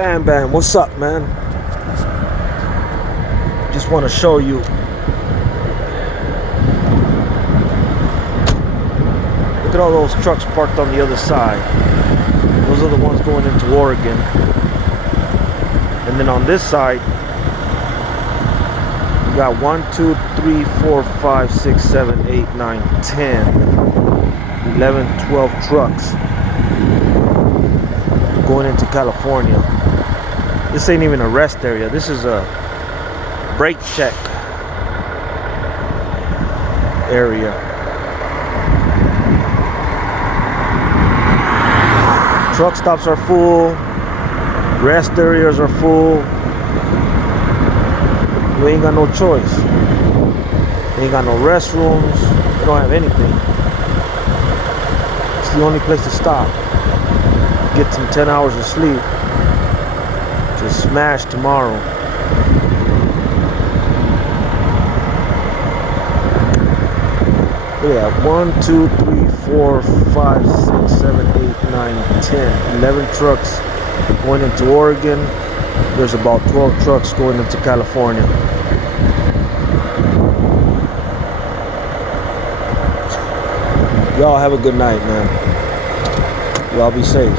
Bam Bam, what's up, man? Just want to show you. Look at all those trucks parked on the other side. Those are the ones going into Oregon. And then on this side, we got 1, 2, 3, 4, 5, 6, 7, 8, 9, 10, 11, 12 trucks going into California. This ain't even a rest area. This is a brake check area. Truck stops are full. Rest areas are full. You ain't got no choice. You ain't got no restrooms. You don't have anything. It's the only place to stop. Get some 10 hours of sleep. Just smash tomorrow. Look at that. 1, 2, 3, 4, 5, 6, 7, 8, 9, 10, 11 trucks going into Oregon. There's about 12 trucks going into California. Y'all have a good night, man. Y'all be safe.